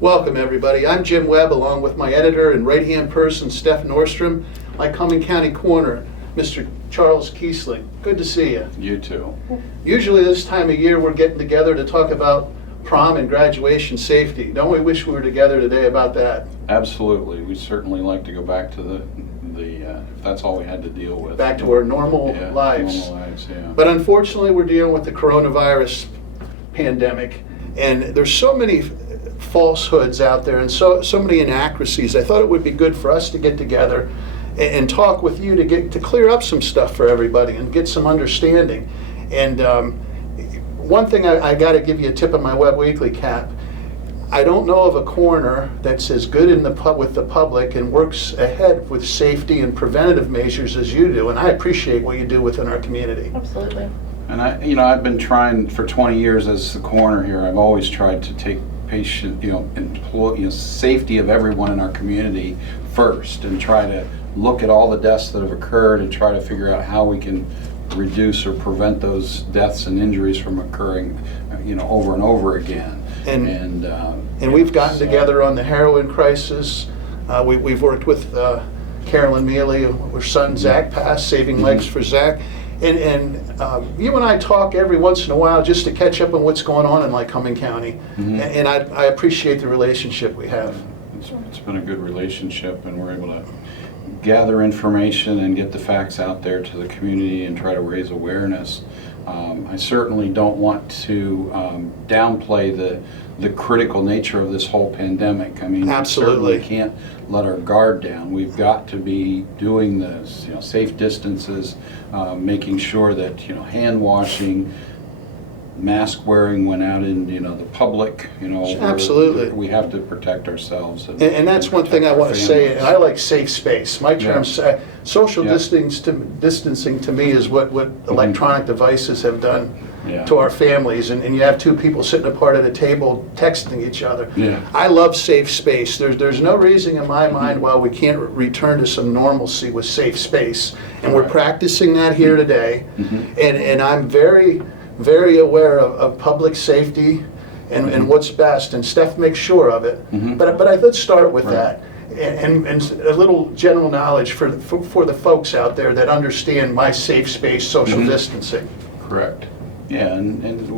Welcome, everybody. I'm Jim Webb, along with my editor and right-hand person, Steph Nordstrom, Lycoming County Coroner, Mr. Charles Kiesling. Good to see you. You too. Usually this time of year, we're getting together to talk about prom and graduation safety. Don't we wish we were together today about that? Absolutely. We certainly like to go back to the if that's all we had to deal with. Back to our normal lives. Normal lives, yeah. But unfortunately, we're dealing with the coronavirus pandemic, and there's so many falsehoods out there and so many inaccuracies. I thought it would be good for us to get together and talk with you to clear up some stuff for everybody and get some understanding. And one thing I got to give you a tip of my Web Weekly cap. I don't know of a coroner that's as good with the public and works ahead with safety and preventative measures as you do, and I appreciate what you do within our community. Absolutely. And I've been trying for 20 years as the coroner here. I've always tried to take patient, safety of everyone in our community first, and try to look at all the deaths that have occurred and try to figure out how we can reduce or prevent those deaths and injuries from occurring, over and over again. And we've gotten together on the heroin crisis. We've worked with Carolyn Mealy, her son Zach passed, Saving Legs for Zach. And you and I talk every once in a while just to catch up on what's going on in Lycoming County. And I appreciate the relationship we have. It's been a good relationship, and we're able to gather information and get the facts out there to the community and try to raise awareness. I certainly don't want to downplay the critical nature of this whole pandemic. I mean, absolutely, we certainly can't let our guard down. We've got to be doing this, safe distances, making sure that hand washing, mask wearing when out in the public. Absolutely, we have to protect ourselves. And that's one thing I want to say. And I like safe space. My term, social distancing to me is what electronic devices have done to our families. And you have two people sitting apart at a table texting each other. I love safe space. There's no reason in my mind why we can't return to some normalcy with safe space. And we're practicing that here today. And I'm very aware of public safety and what's best, and Steph makes sure of it. But let's start with that, and a little general knowledge for the folks out there that understand my safe space, social distancing. Correct. Yeah, and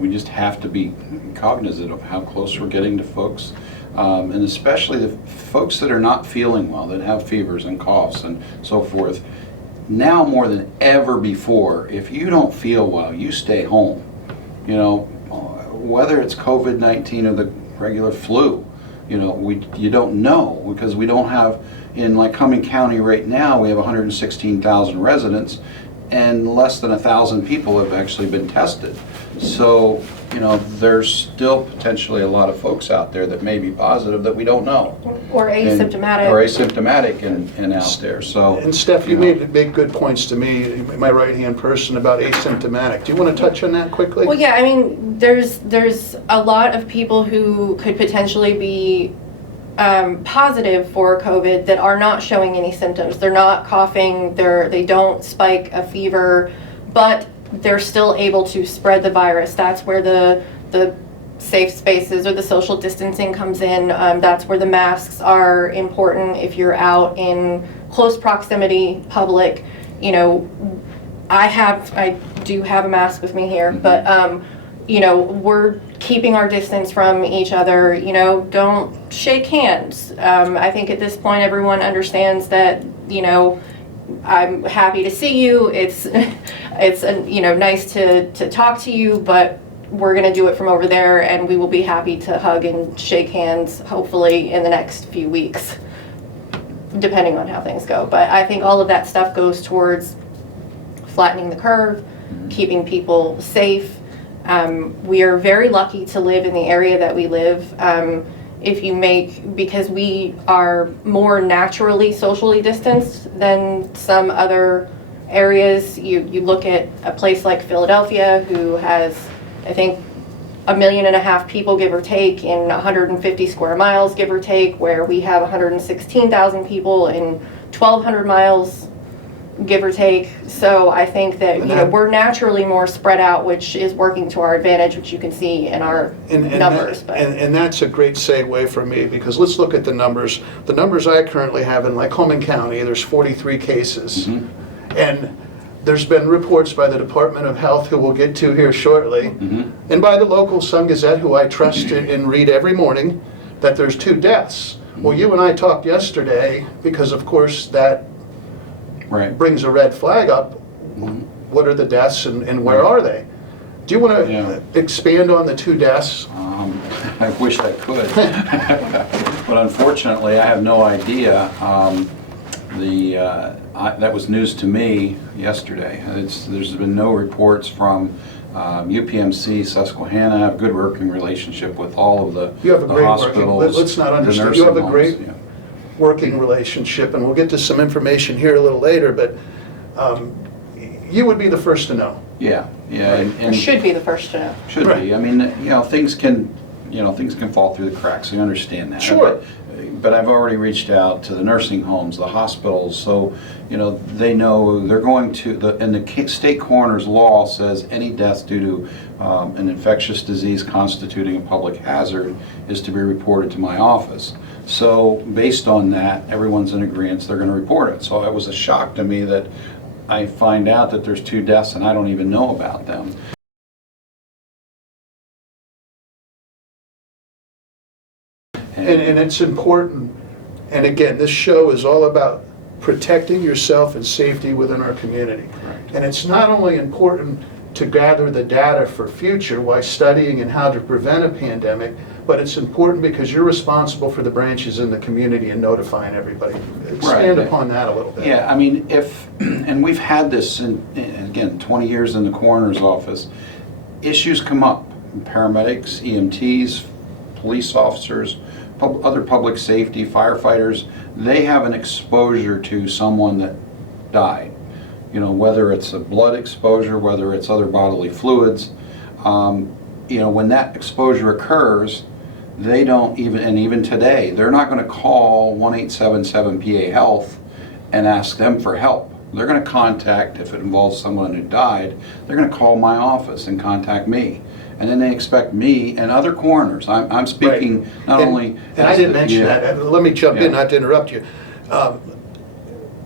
we just have to be cognizant of how close we're getting to folks, and especially the folks that are not feeling well, that have fevers and coughs and so forth. Now more than ever before, if you don't feel well, you stay home. Whether it's COVID-19 or the regular flu, you don't know, because we don't have, in Lycoming County right now, we have 116,000 residents, and less than 1,000 people have actually been tested. So, there's still potentially a lot of folks out there that may be positive that we don't know. Or asymptomatic. Or asymptomatic and out there. So. And Steph, you made good points to me, my right-hand person, about asymptomatic. Do you want to touch on that quickly? Well, yeah, I mean, there's a lot of people who could potentially be positive for COVID that are not showing any symptoms. They're not coughing, they don't spike a fever, but they're still able to spread the virus. That's where the safe spaces or the social distancing comes in. That's where the masks are important if you're out in close proximity, public. I do have a mask with me here, but we're keeping our distance from each other. Don't shake hands. I think at this point everyone understands that, I'm happy to see you. It's nice to talk to you, but we're going to do it from over there, and we will be happy to hug and shake hands hopefully in the next few weeks, depending on how things go. But I think all of that stuff goes towards flattening the curve, keeping people safe. We are very lucky to live in the area that we live. Because we are more naturally socially distanced than some other areas. You look at a place like Philadelphia, who has, I think, 1.5 million people, give or take, in 150 square miles, give or take, where we have 116,000 people in 1,200 miles give or take. So I think that, we're naturally more spread out, which is working to our advantage, which you can see in our numbers. And that's a great segue for me, because let's look at the numbers. The numbers I currently have in Lycoming County, there's 43 cases. And there's been reports by the Department of Health, who we'll get to here shortly, and by the local Sun Gazette, who I trust and read every morning, that there's 2 deaths. Well, you and I talked yesterday, because of course that brings a red flag up. What are the deaths and where are they? Do you want to expand on the 2 deaths? I wish I could, but unfortunately I have no idea. That was news to me yesterday. There's been no reports from UPMC, Susquehanna. I have a good working relationship with all of the hospitals. Let's not understand. You have a great working relationship, and we'll get to some information here a little later, but you would be the first to know. Yeah. And should be the first to know. Should be. I mean, things can fall through the cracks. I understand that. Sure. But I've already reached out to the nursing homes, the hospitals, so they know they're going to. And the state coroner's law says any death due to an infectious disease constituting a public hazard is to be reported to my office. So based on that, everyone's in agreement. They're going to report it. So it was a shock to me that I find out that there's 2 deaths and I don't even know about them. And it's important, and again, this show is all about protecting yourself and safety within our community. And it's not only important to gather the data for future while studying and how to prevent a pandemic, but it's important because you're responsible for the branches in the community and notifying everybody. Expand upon that a little bit. Yeah, I mean, and we've had this, again, 20 years in the coroner's office, issues come up. Paramedics, EMTs, police officers, other public safety, firefighters, they have an exposure to someone that died. Whether it's a blood exposure, whether it's other bodily fluids. When that exposure occurs, they don't even today, they're not going to call 1-877-PA Health and ask them for help. They're going to contact, if it involves someone who died, they're going to call my office and contact me. And then they expect me and other coroners. I'm speaking not only... And I didn't mention that. Let me jump in, not to interrupt you.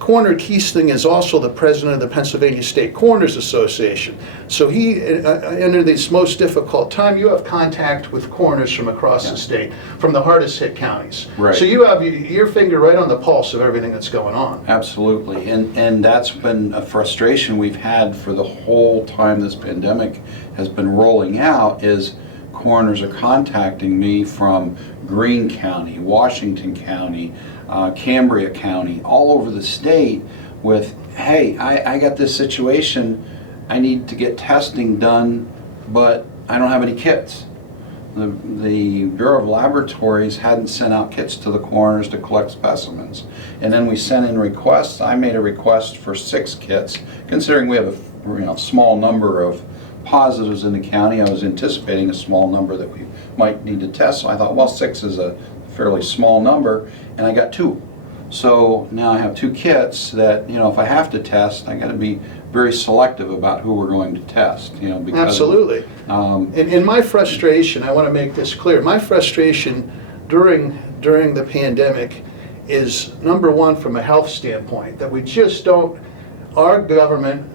Coroner Keesling is also the president of the Pennsylvania State Coroners Association. So he, under this most difficult time, you have contact with coroners from across the state, from the hardest hit counties. Right. So you have your finger right on the pulse of everything that's going on. Absolutely. And that's been a frustration we've had for the whole time this pandemic has been rolling out, is coroners are contacting me from Greene County, Washington County, Cambria County, all over the state with, hey, I got this situation, I need to get testing done, but I don't have any kits. The Bureau of Laboratories hadn't sent out kits to the coroners to collect specimens. And then we sent in requests. I made a request for 6 kits, considering we have a small number of positives in the county. I was anticipating a small number that we might need to test, so I thought, well, 6 is a fairly small number, and I got 2. So now I have 2 kits that, if I have to test, I got to be very selective about who we're going to test. Because absolutely. And my frustration, I want to make this clear, my frustration during the pandemic is, number one, from a health standpoint, that we just don't, our government,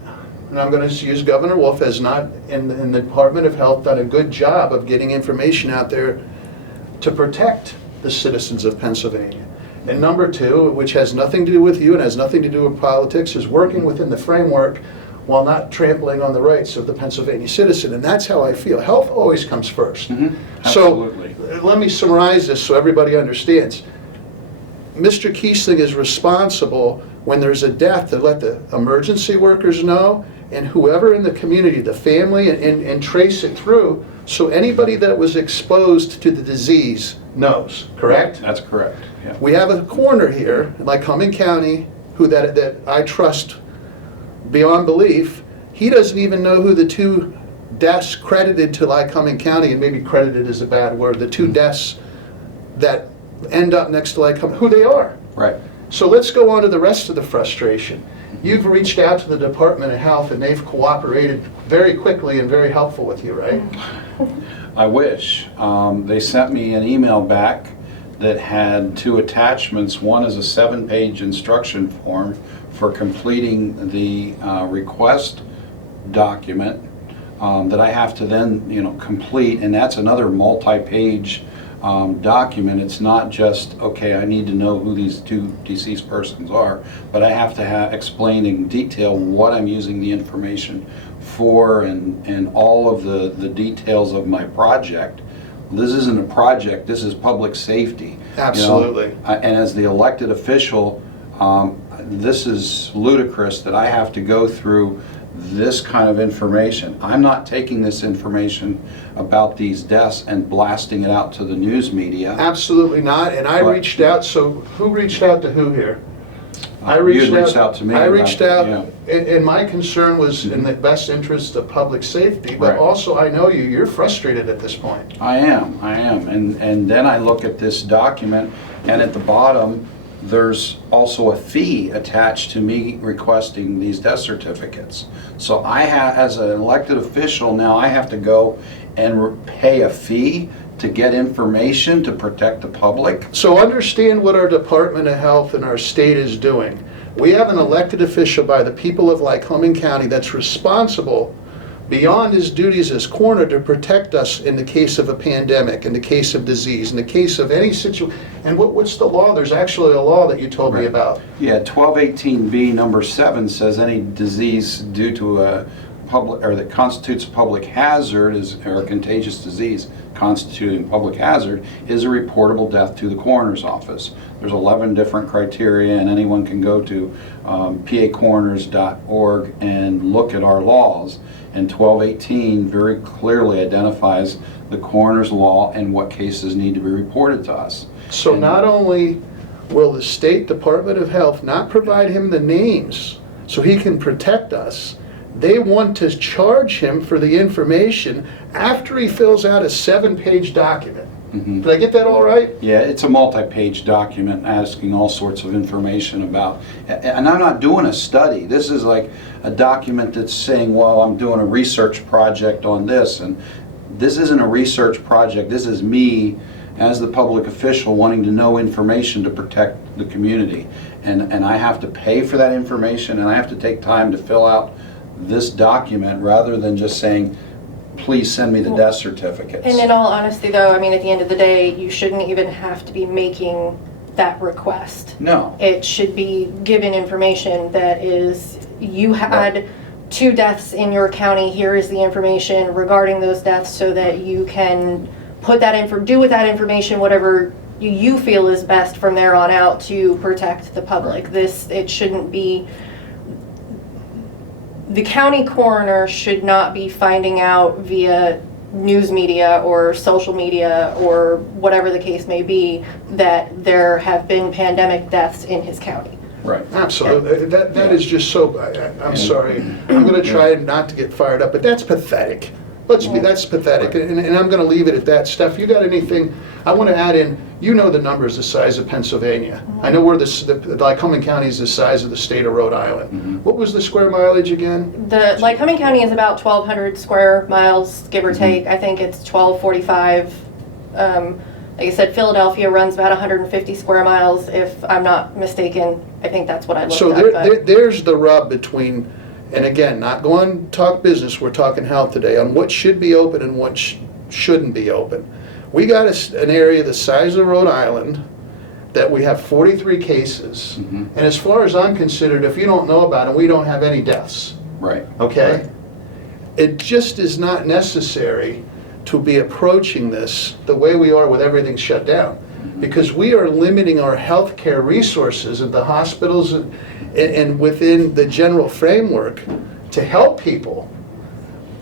and I'm going to use Governor Wolf, has not, in the Department of Health, done a good job of getting information out there to protect the citizens of Pennsylvania. And number 2, which has nothing to do with you and has nothing to do with politics, is working within the framework while not trampling on the rights of the Pennsylvania citizen. And that's how I feel. Health always comes first. Absolutely. So let me summarize this so everybody understands. Mr. Keesling is responsible when there's a death to let the emergency workers know, and whoever in the community, the family, and trace it through, so anybody that was exposed to the disease knows, correct? That's correct. Yeah. We have a coroner here in Lycoming County who that I trust beyond belief. He doesn't even know who the 2 deaths credited to Lycoming County, and maybe credited is a bad word, the 2 deaths that end up next to Lycoming, who they are. Right. So let's go on to the rest of the frustration. You've reached out to the Department of Health and they've cooperated very quickly and very helpful with you, right? I wish. They sent me an email back that had 2 attachments. One is a 7-page instruction form for completing the request document that I have to then, complete, and that's another multi-page document. It's not just, okay, I need to know who these 2 deceased persons are, but I have to explain in detail what I'm using the information for and all of the details of my project. This isn't a project, this is public safety. Absolutely. And as the elected official, this is ludicrous that I have to go through this kind of information. I'm not taking this information about these deaths and blasting it out to the news media. Absolutely not, and I reached out, so who reached out to who here? You had reached out to me. I reached out, yeah. and my concern was in the best interest of public safety, but Right. also I know you're frustrated at this point. I am, and then I look at this document, and at the bottom, there's also a fee attached to me requesting these death certificates. So as an elected official, now I have to go and pay a fee to get information to protect the public. So understand what our Department of Health and our state is doing. We have an elected official by the people of Lycoming County that's responsible beyond his duties as coroner to protect us in the case of a pandemic, in the case of disease, in the case of any situation. And what's the law? There's actually a law that you told me about. Yeah, 1218B number 7 says any disease due to a public, or that constitutes a public hazard or a contagious disease constituting public hazard is a reportable death to the coroner's office. There's 11 different criteria, and anyone can go to pacoroners.org and look at our laws. And 1218 very clearly identifies the coroner's law and what cases need to be reported to us. So not only will the State Department of Health not provide him the names so he can protect us, they want to charge him for the information after he fills out a 7-page document. Mm-hmm. Did I get that all right? Yeah, it's a multi-page document asking all sorts of information about, and I'm not doing a study. This is like a document that's saying, well, I'm doing a research project on this, and this isn't a research project. This is me as the public official wanting to know information to protect the community. And I have to pay for that information, and I have to take time to fill out this document rather than just saying, please send me the death certificates. And in all honesty though, I mean, at the end of the day, you shouldn't even have to be making that request. No. It should be given information that is, you had 2 deaths in your county, here is the information regarding those deaths so that you can put that do with that information whatever you feel is best from there on out to protect the public. Right. It shouldn't be, the county coroner should not be finding out via news media or social media or whatever the case may be that there have been pandemic deaths in his county. Right. Absolutely. That is just so, I'm sorry. I'm going to try not to get fired up, but that's pathetic. That's pathetic, and I'm going to leave it at that. Steph, you got anything? I want to add in, you know the numbers the size of Pennsylvania. I know the Lycoming County is the size of the state of Rhode Island. Mm-hmm. What was the square mileage again? The Lycoming County is about 1,200 square miles, give or take. I think it's 1,245. Like I said, Philadelphia runs about 150 square miles, if I'm not mistaken. I think that's what I looked up. There's the rub between, and again, not going to talk business, we're talking health today, on what should be open and what shouldn't be open. We got an area the size of Rhode Island that we have 43 cases, and as far as I'm considered, if you don't know about it, we don't have any deaths. Right. Okay? Right. It just is not necessary to be approaching this the way we are with everything shut down, because we are limiting our healthcare resources at the hospitals and within the general framework to help people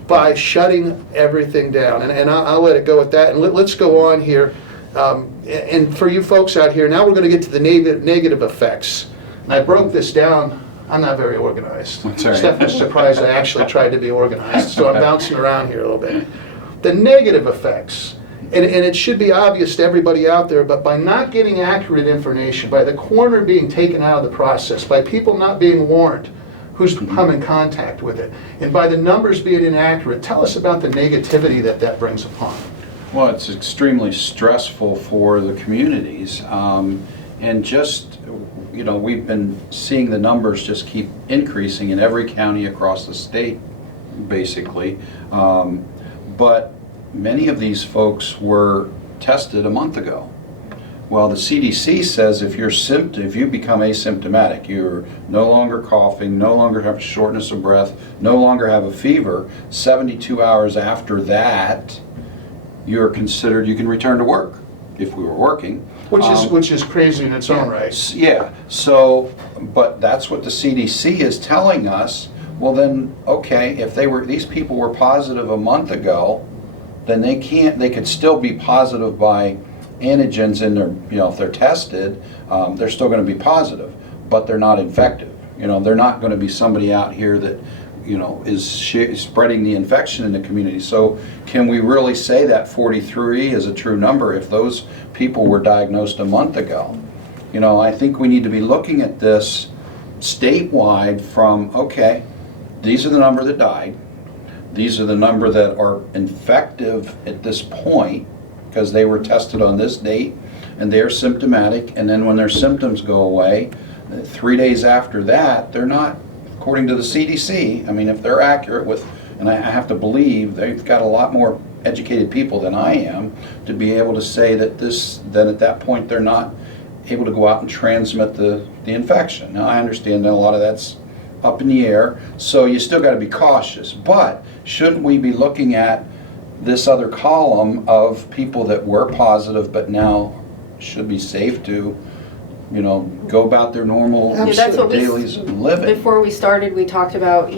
by shutting everything down. And I'll let it go at that. And let's go on here. And for you folks out here, now we're going to get to the negative effects. And I broke this down. I'm not very organized. That's all right. Steph was surprised I actually tried to be organized, so I'm bouncing around here a little bit. The negative effects, and it should be obvious to everybody out there, but by not getting accurate information, by the coroner being taken out of the process, by people not being warned, who's come in contact with it. And by the numbers being inaccurate, tell us about the negativity that brings upon. Well, it's extremely stressful for the communities. And just, we've been seeing the numbers just keep increasing in every county across the state, basically. But many of these folks were tested a month ago. Well, the CDC says if you become asymptomatic, you're no longer coughing, no longer have shortness of breath, no longer have a fever, 72 hours after that, you're considered, you can return to work if we were working. Which is crazy in its own right. Yeah, so, but that's what the CDC is telling us. Well then, okay, if these people were positive a month ago, then they could still be positive by antigens in their, if they're tested, they're still going to be positive, but they're not infective. They're not going to be somebody out here that, is spreading the infection in the community. So can we really say that 43 is a true number if those people were diagnosed a month ago? I think we need to be looking at this statewide from, okay, these are the number that died. These are the number that are infective at this point because they were tested on this date and they're symptomatic, and then when their symptoms go away, 3 days after that, they're not, according to the CDC, if they're accurate with, and I have to believe they've got a lot more educated people than I am to be able to say that then at that point they're not able to go out and transmit the infection. Now I understand that a lot of that's up in the air, so you still got to be cautious, but shouldn't we be looking at this other column of people that were positive but now should be safe to go about their normal daily living? Before we started, we talked about,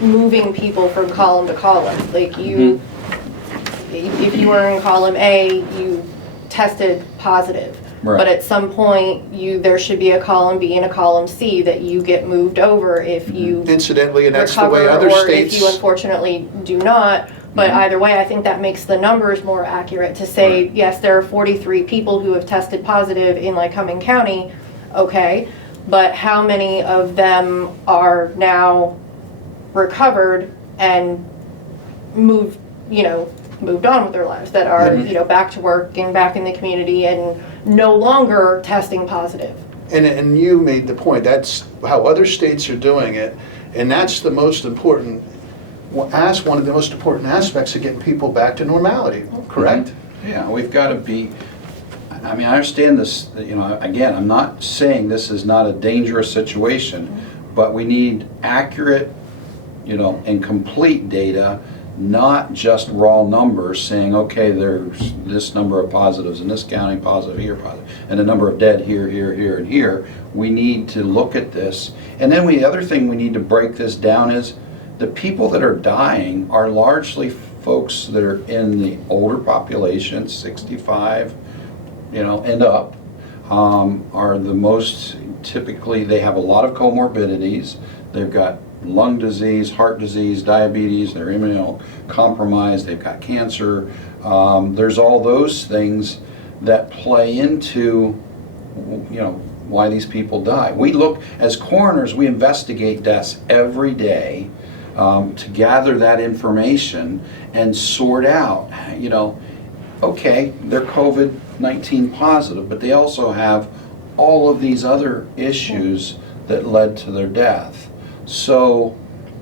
moving people from column to column. Like if you were in column A, you tested positive. Right. But at some point, there should be a column B and a column C that you get moved over if you incidentally, and that's the recover, way other or states. if you unfortunately do not. But either way, I think that makes the numbers more accurate to say, yes, there are 43 people who have tested positive in Lycoming County, okay, but how many of them are now recovered and moved on with their lives, that are, back to work and back in the community and no longer testing positive. And you made the point, that's how other states are doing it, and that's the most important. One of the most important aspects of getting people back to normality, correct? Yeah, we've got to be, I understand this, again, I'm not saying this is not a dangerous situation, but we need accurate, and complete data, not just raw numbers saying, okay, there's this number of positives in this county, positive here, positive, and a number of dead here, here, and here. We need to look at this. And then the other thing we need to break this down is, the people that are dying are largely folks that are in the older population, 65, and up, are the most, typically they have a lot of comorbidities. They've got lung disease, heart disease, diabetes, they're immunocompromised, they've got cancer. There's all those things that play into, why these people die. We look, as coroners, we investigate deaths every day to gather that information and sort out, okay, they're COVID-19 positive, but they also have all of these other issues that led to their death. So,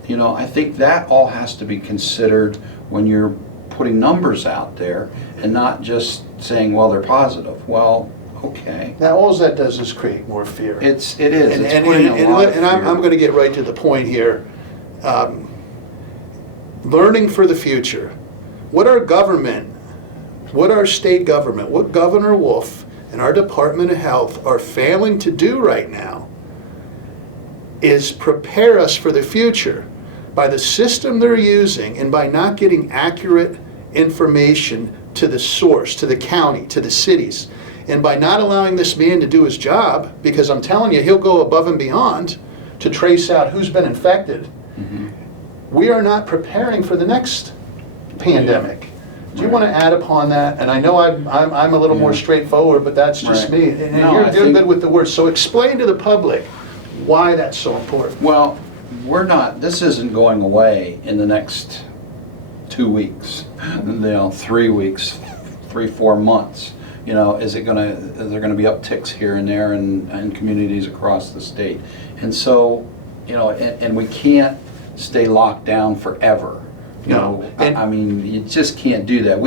I think that all has to be considered when you're putting numbers out there and not just saying, well, they're positive. Well, okay. Now, all that does is create more fear. It is. It's putting a lot of fear. I'm going to get right to the point here. Learning for the future. What our state government, what Governor Wolf and our Department of Health are failing to do right now is prepare us for the future by the system they're using and by not getting accurate information to the source, to the county, to the cities, and by not allowing this man to do his job, because I'm telling you, he'll go above and beyond to trace out who's been infected. We are not preparing for the next pandemic. Do you want to add upon that? And I know I'm a little more straightforward, but that's just me. And you're good with the words. So explain to the public why that's so important. Well, this isn't going away in the next 2 weeks, 3 weeks, 3-4 months. Is there gonna be upticks here and there in communities across the state? And so, and we can't stay locked down forever. I mean, you just can't do that.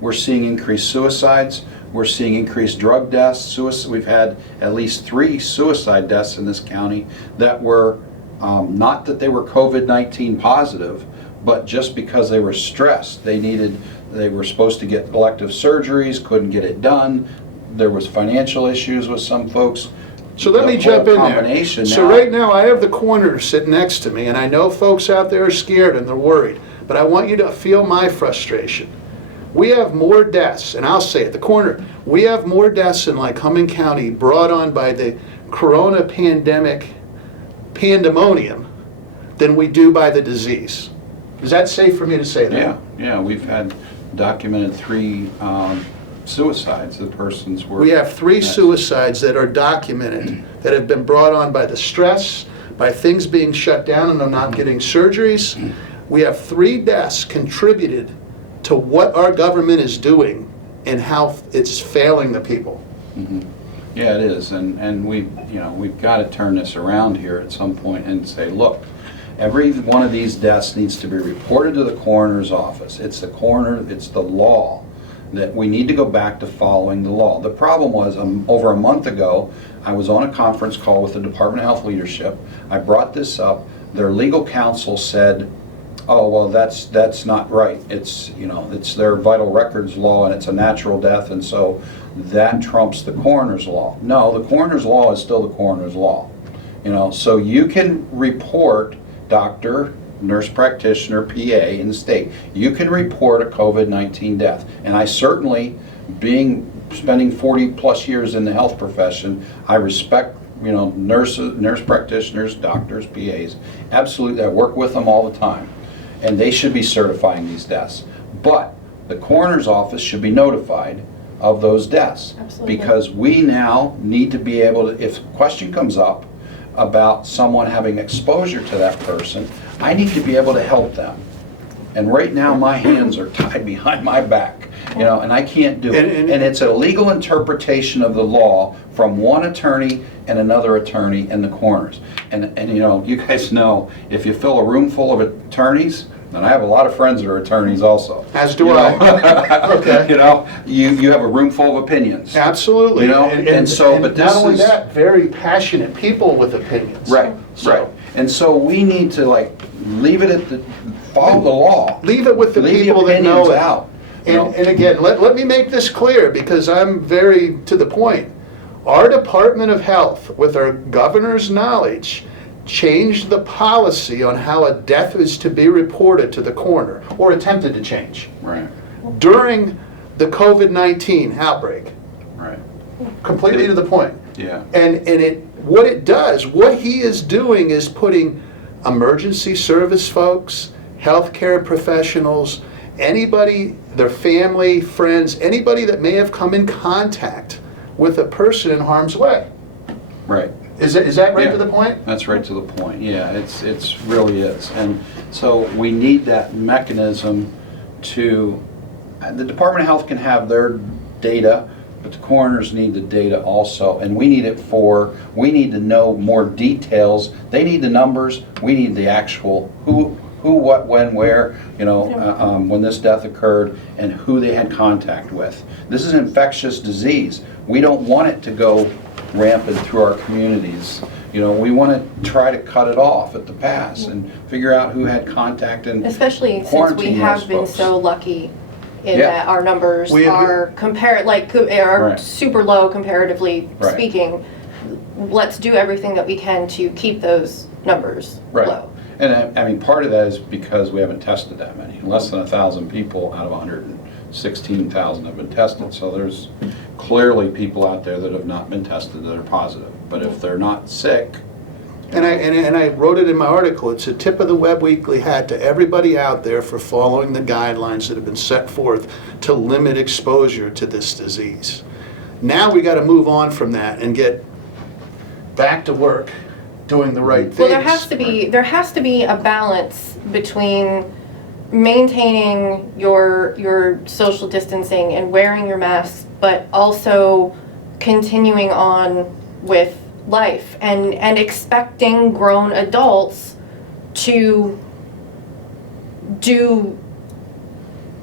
We're seeing increased suicides. We're seeing increased drug deaths. We've had at least 3 suicide deaths in this county that were not that they were COVID-19 positive, but just because they were stressed. They were supposed to get elective surgeries, couldn't get it done. There was financial issues with some folks. So let me jump in there. So right now I have the coroner sitting next to me, and I know folks out there are scared and they're worried, but I want you to feel my frustration. We have more deaths, and I'll say it, the coroner, we have more deaths in Lycoming County brought on by the corona pandemonium than we do by the disease. Is that safe for me to say that? Yeah, we've had documented 3 suicides. The persons were... We have 3 suicides that are documented that have been brought on by the stress, by things being shut down and them not getting surgeries. We have 3 deaths contributed to what our government is doing and how it's failing the people. Mm-hmm. Yeah, it is, and we've got to turn this around here at some point and say, look, every one of these deaths needs to be reported to the coroner's office. It's the coroner, it's the law, that we need to go back to following the law. The problem was, over a month ago, I was on a conference call with the Department of Health leadership. I brought this up. Their legal counsel said, oh, well, that's not right. It's their vital records law, and it's a natural death, and so that trumps the coroner's law. No, the coroner's law is still the coroner's law. So you can report doctor, nurse practitioner, PA in the state. You can report a COVID-19 death. And I certainly, spending 40 plus years in the health profession, I respect, nurse practitioners, doctors, PAs. Absolutely, I work with them all the time. And they should be certifying these deaths. But the coroner's office should be notified of those deaths. Absolutely. Because we now need to be able to, if a question comes up about someone having exposure to that person, I need to be able to help them. And right now my hands are tied behind my back, and I can't do it. And it's a legal interpretation of the law from one attorney and another attorney and the coroners. And you guys know, if you fill a room full of attorneys, and I have a lot of friends that are attorneys also. As do I. Okay. You have a room full of opinions. Absolutely. And so, but this not only is that, very passionate people with opinions. right. And so we need to leave it at follow the law. Leave it with the people that know it. Out. And again, let me make this clear, because I'm very to the point. Our Department of Health, with our governor's knowledge, changed the policy on how a death is to be reported to the coroner, or attempted to change. Right. During the COVID-19 outbreak. Right. Completely to the point. Yeah. And what he is doing is putting emergency service folks, healthcare professionals, anybody, their family, friends, anybody that may have come in contact with a person in harm's way. Right. Is that right to the point? That's right to the point. Yeah, it's really is. And so we need that mechanism to, the Department of Health can have their data, but the coroners need the data also, and we need to know more details. They need the numbers, we need the actual who, what, when, where, when this death occurred, and who they had contact with. This is an infectious disease. We don't want it to go rampant through our communities. We want to try to cut it off at the pass and figure out who had contact and especially since we have been so lucky in that our numbers are Right. super low comparatively Right. speaking. Let's do everything that we can to keep those numbers low. And I mean, part of that is because we haven't tested that many. Less than 1,000 people out of 116,000 have been tested. So there's clearly people out there that have not been tested that are positive. But if they're not sick. And I wrote it in my article, it's a tip of the Webb Weekly hat to everybody out there for following the guidelines that have been set forth to limit exposure to this disease. Now we got to move on from that and get back to work doing the right things. Well, there has to be a balance between maintaining your social distancing and wearing your mask, but also continuing on with life and expecting grown adults to do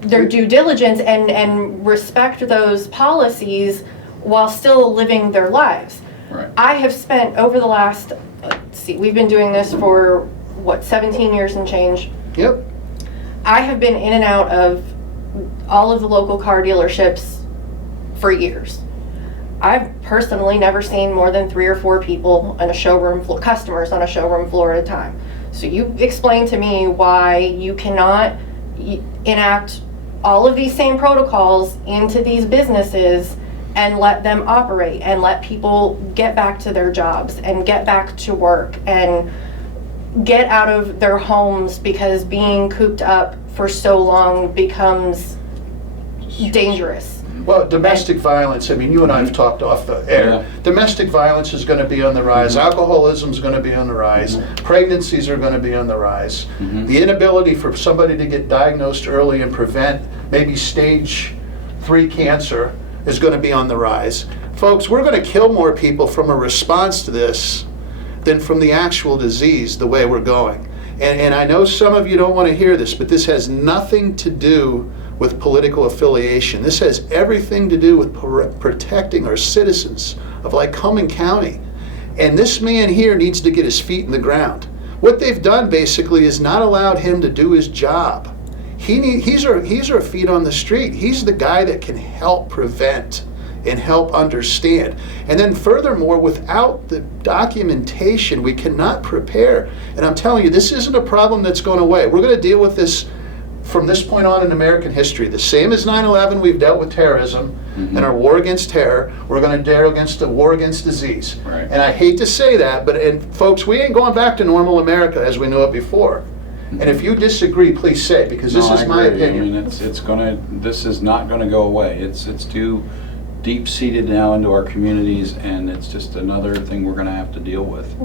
their due diligence and respect those policies while still living their lives. Right. I have spent over the last, we've been doing this for, 17 years and change. Yep. I have been in and out of all of the local car dealerships for years. I've personally never seen more than 3 or 4 people on a showroom floor, customers on a showroom floor at a time. So you explain to me why you cannot enact all of these same protocols into these businesses and let them operate and let people get back to their jobs and get back to work and get out of their homes, because being cooped up for so long becomes dangerous. Well, domestic violence, I mean, you and I have talked off the air. Yeah. Domestic violence is going to be on the rise. Alcoholism is going to be on the rise. Pregnancies are going to be on the rise. The inability for somebody to get diagnosed early and prevent maybe stage 3 cancer is going to be on the rise. Folks, we're going to kill more people from a response to this than from the actual disease, the way we're going. And I know some of you don't want to hear this, but this has nothing to do with political affiliation. This has everything to do with protecting our citizens of Lycoming County. And this man here needs to get his feet in the ground. What they've done basically is not allowed him to do his job. He's our feet on the street. He's the guy that can help prevent and help understand. And then furthermore, without the documentation, we cannot prepare. And I'm telling you, this isn't a problem that's going away. We're going to deal with this from this point on in American history. The same as 9/11, we've dealt with terrorism and our war against terror. We're going to deal against the war against disease. Right. And I hate to say that, but folks, we ain't going back to normal America as we knew it before. And if you disagree, please say, because this is my opinion. I mean, this is not gonna go away. It's too deep-seated now into our communities, and it's just another thing we're gonna have to deal with.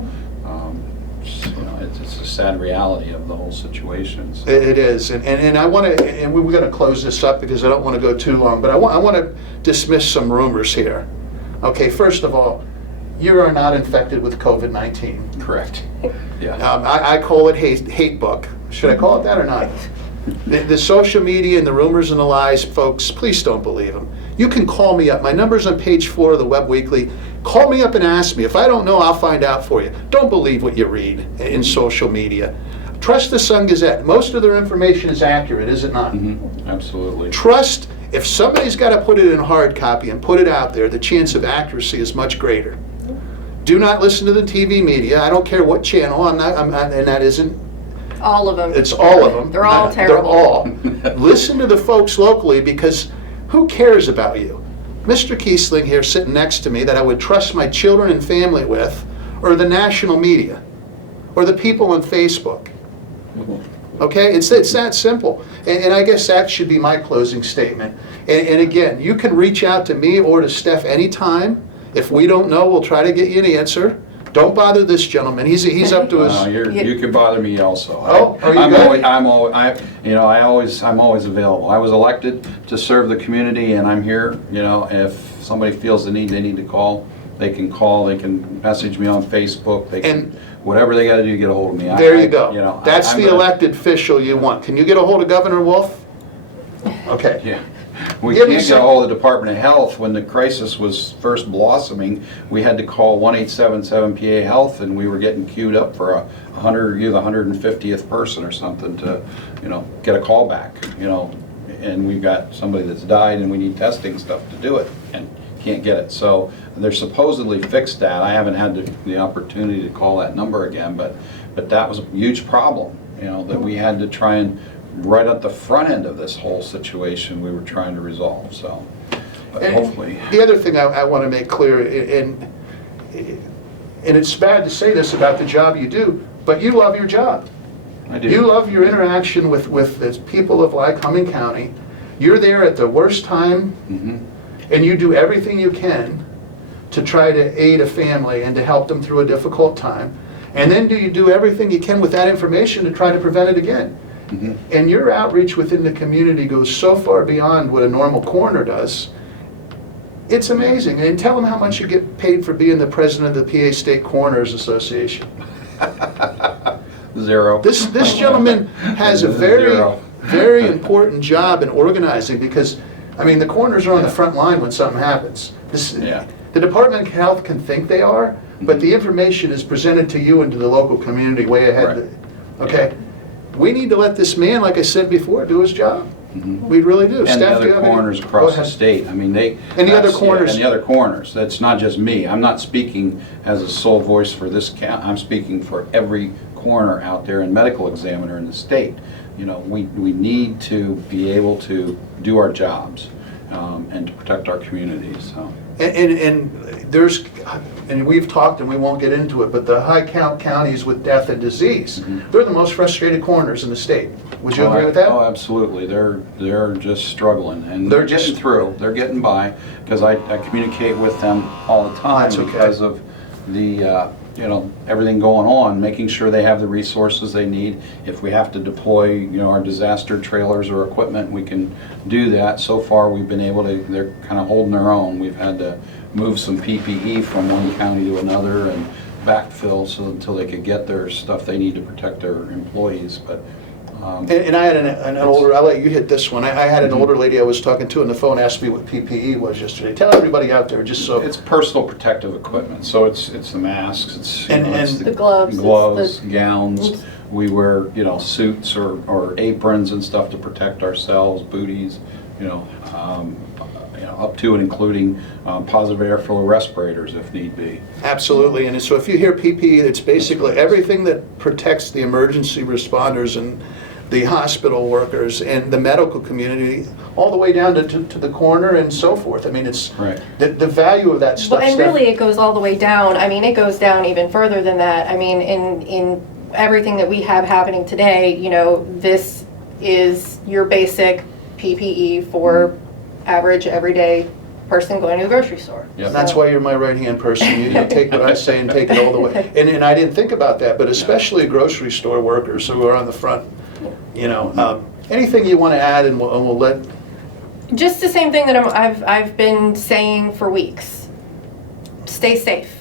It's a sad reality of the whole situation. So. It is, and I want to, and we're going to close this up because I don't want to go too long, but I want to dismiss some rumors here. Okay, first of all, you are not infected with COVID-19. Correct. Yeah. I call it hate book. Should I call it that or not? The social media and the rumors and the lies, folks, please don't believe them. You can call me up. My number's on page 4 of the Webb Weekly. Call me up and ask me. If I don't know, I'll find out for you. Don't believe what you read in social media. Trust the Sun Gazette. Most of their information is accurate, is it not? Absolutely. Trust, if somebody's got to put it in hard copy and put it out there, the chance of accuracy is much greater. Do not listen to the TV media. I don't care what channel. And that isn't. All of them. It's all of them. They're all terrible. They're all. Listen to the folks locally, because who cares about you? Mr. Kiesling here sitting next to me that I would trust my children and family with, or the national media, or the people on Facebook. Okay, it's that simple. And I guess that should be my closing statement. And again, you can reach out to me or to Steph anytime. If we don't know, we'll try to get you an answer. Don't bother this gentleman. He's up to his. You can bother me also. Oh, are you good? I'm always available. I was elected to serve the community, and I'm here. If somebody feels the need, they need to call. They can call. They can message me on Facebook. They can whatever they got to do to get a hold of me. There you go. That's the elected official you want. Can you get a hold of Governor Wolf? Okay. Yeah. We can't get a hold of the Department of Health. When the crisis was first blossoming, we had to call 1-877-PA Health, and we were getting queued up for the 150th person or something to, get a call back. And we've got somebody that's died, and we need testing stuff to do it, and can't get it. So they're supposedly fixed that. I haven't had the opportunity to call that number again, but that was a huge problem. That we had to try and. Right at the front end of this whole situation, we were trying to resolve. So, but hopefully. The other thing I want to make clear, and it's bad to say this about the job you do, but you love your job. I do. You love your interaction with the people of Lycoming County. You're there at the worst time, and you do everything you can to try to aid a family and to help them through a difficult time. And then do you do everything you can with that information to try to prevent it again? And your outreach within the community goes so far beyond what a normal coroner does. It's amazing. And tell them how much you get paid for being the president of the PA State Coroners Association. Zero. This gentleman has a very important job in organizing, because, I mean, the coroners are on the front line when something happens. The Department of Health can think they are, but the information is presented to you and to the local community way ahead. Right. Okay? We need to let this man, like I said before, do his job. We really do. And Staff, the do other you have any- coroners Go across the ahead. state, I mean, they... And the other that's- yeah, coroners. And the other coroners, that's not just me. I'm not speaking as a sole voice for this county, I'm speaking for every coroner out there and medical examiner in the state. You know, we need to be able to do our jobs and to protect our communities, so... And there's, and we've talked, and we won't get into it, but the high count counties with death and disease, they're the most frustrated coroners in the state. Would you agree with that? Oh, absolutely. They're just struggling, and They're they're just- getting through. They're getting by, because I communicate with them all the time. That's okay. Because of the, you know, everything going on, making sure they have the resources they need. If we have to deploy, you know, our disaster trailers or equipment, we can do that. So far, we've been able to, they're kind of holding their own. We've had to move some PPE from one county to another and backfill so until they could get their stuff they need to protect their employees, but And I had an older, I'll let you hit this one. I had an older lady I was talking to on the phone asked me what PPE was yesterday. Tell everybody out there, just so. it's personal protective equipment, so it's the masks, it's, you And- know, it's and the gloves, it's gloves, the- gowns. We wear, you know, suits or aprons and stuff to protect ourselves, booties, you know, up to and including positive airflow respirators if need be. Absolutely, and so if you hear PPE, it's basically everything that protects the emergency responders and the hospital workers and the medical community, all the way down to the coroner and so forth. I mean, it's, Right. the value of that stuff. Well, and really, it goes all the way down. I mean, it goes down even further than that. I mean, in everything that we have happening today, you know, this is your basic PPE for average, everyday person going to the grocery store. Yep. That's why you're my right-hand person. You take what I say and take it all the way. And I didn't think about that, but especially grocery store workers who are on the front, you know. Anything you want to add, and we'll let... Just the same thing that I've been saying for weeks. Stay safe.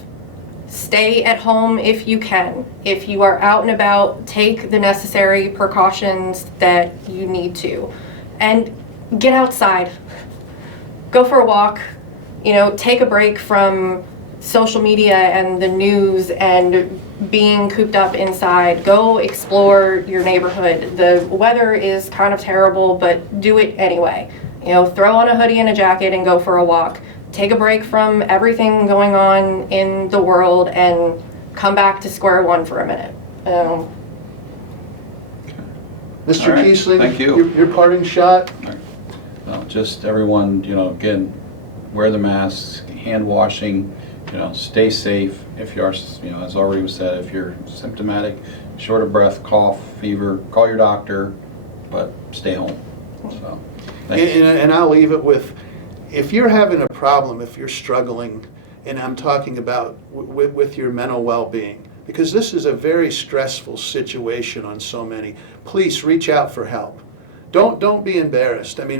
Stay at home if you can. If you are out and about, take the necessary precautions that you need to. And get outside. Go for a walk. You know, take a break from social media and the news and being cooped up inside. Go explore your neighborhood. The weather is kind of terrible, but do it anyway. You know, throw on a hoodie and a jacket and go for a walk. Take a break from everything going on in the world and come back to square one for a minute. Mr. All right, Kiesling, thank you. Your parting shot? Well, just everyone, you know, again, wear the masks, hand washing, you know, stay safe. If you are, you know, as already was said, if you're symptomatic, short of breath, cough, fever, call your doctor, but stay home. So, thanks. And I'll leave it with, if you're having a problem, if you're struggling, and I'm talking about with your mental well-being, because this is a very stressful situation on so many, please reach out for help. Don't be embarrassed. I mean,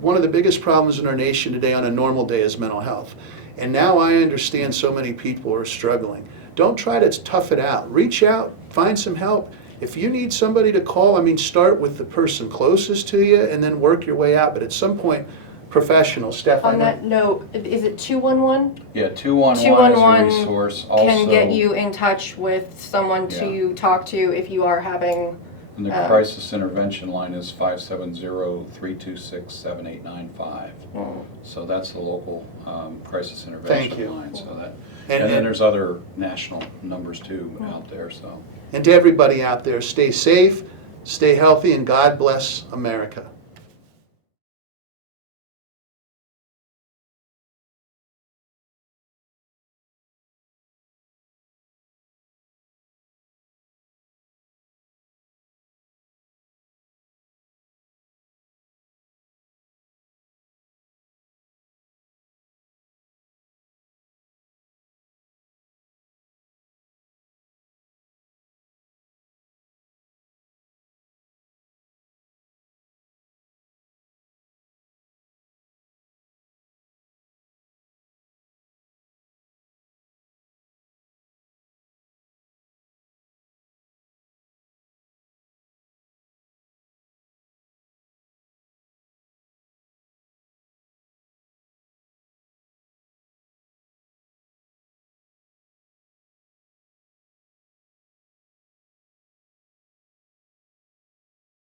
one of the biggest problems in our nation today on a normal day is mental health. And now I understand so many people are struggling. Don't try to tough it out. Reach out, find some help. If you need somebody to call, I mean, start with the person closest to you and then work your way out. But at some point, professional. Steph, On that note, is it 211? Yeah, 211 is a 211 resource. Also, can get you in touch with someone to talk to if you are having. And the crisis intervention line is 570-326-7895. So that's the local crisis intervention line. So that, and then there's other national numbers too out there. So. And to everybody out there, stay safe, stay healthy, and God bless America.